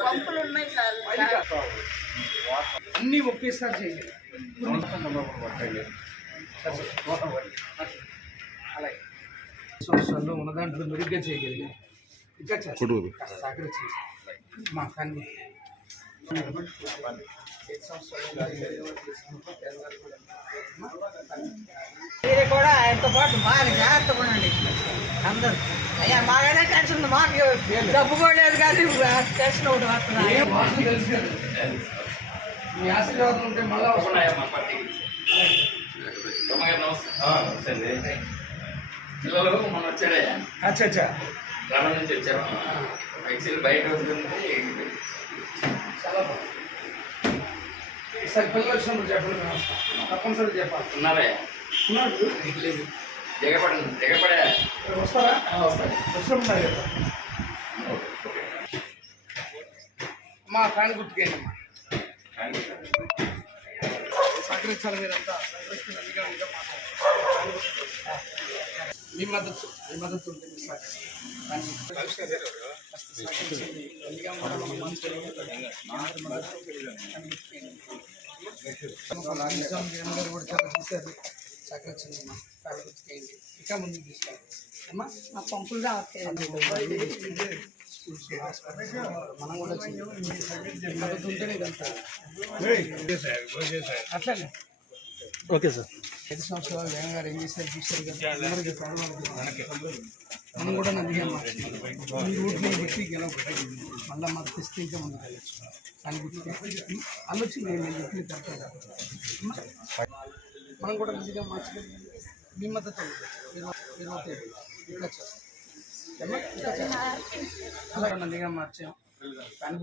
పంపులు ఉన్నాయి సార్. అన్నీ ఒకేసారి అలాగే సంవత్సరాల్లో ఉన్న దాంట్లో మెరుగ్గా చేయగలిగాం ఇంకా సహకరించండి మా కానీ మీరు కూడా ఆయనతో పాటు బాగా జాగ్రత్తగా ఉండండి. అందరూ. అయ్యా మాకైనా టెన్షన్ ఉంది. మాకు డబ్బు కూడా లేదు కానీ టెన్షన్ ఒకటి వస్తున్నాయి పిల్లలు మొన్న వచ్చాడే. అచ్చా అచ్చా రమణ నుంచి వచ్చారు. యాక్చువల్లీ బయట బాగుంది. ఈసారి పిల్లలు వచ్చినప్పుడు చెప్పండి. తప్పనిసరి చెప్పాలి. ఉన్నారే ఉన్నాడు. వస్తారా? వస్తాయి. వచ్చినప్పుడు మా కాని గుర్తుకేయండి అమ్మా సహకరించాలి మీరంతా. మీ మద్దతు మీ మద్దతు ఉంటే మీ కూడా చాలా చేశారు అమ్మా కాని గుర్తుకేయండి. ఇంకా ముందుకు తీసుకెళ్ళండి. అమ్మా మా పంపులు మనం కూడా అట్లనే. Okay sir. ఐదు సంవత్సరాలు జగన్ గారు ఏం చేశారు చూశారు కదా. అందరికీ చదవాలి. మనం కూడా మార్చాలి ఈ రూట్ని బట్టి గెలవబట్టి మళ్ళీ మాకు తెస్తే ఇంకా ముందుకు వెళ్ళచ్చు. దాని గురించి ఆలోచన నేను చెప్పిన కాదు. మనం కూడా నదిగా మార్చుకుని మీ మద్దతు ఉంది. మీరు ఇంకా చేస్తాం. అలా మందిగా మార్చాం. దాని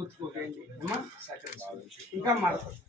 అమ్మా సహకరించాలి ఇంకా మారుతుంది